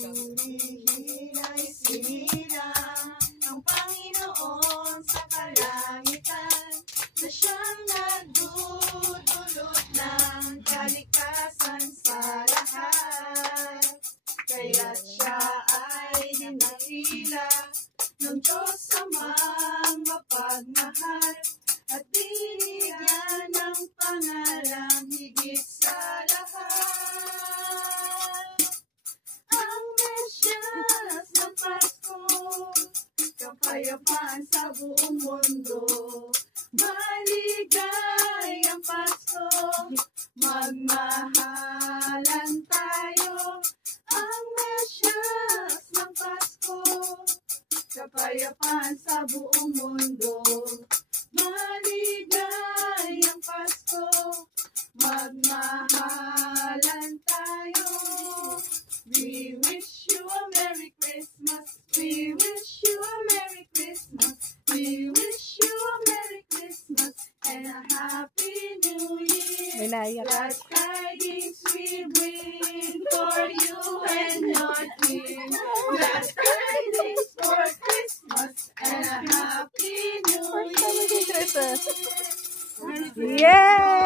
Purihin ay sinilang ng Panginoon sa kalangitan, na siyang nagdudulot ng kalikasan sa lahat. Kaya't siya ay dinakila ng Diyos Amang mapagmahal, at binigyan ng pangalang higit sa lahat. Ang Mesyas ng Pasko, kapayapaan sa buong mundo. Maligayang Pasko, magmahalan tayo. Ang Mesyas ng Pasko, kapayapaan sa buong mundo. Maligayang Pasko, magmahalan tayo. We wish you a Merry Christmas. We wish you a Merry Christmas. We wish you a Merry Christmas and a Happy New Year. Glad tidings we bring for you and your dear. Glad tidings for Christmas and a Happy New Year. Yay!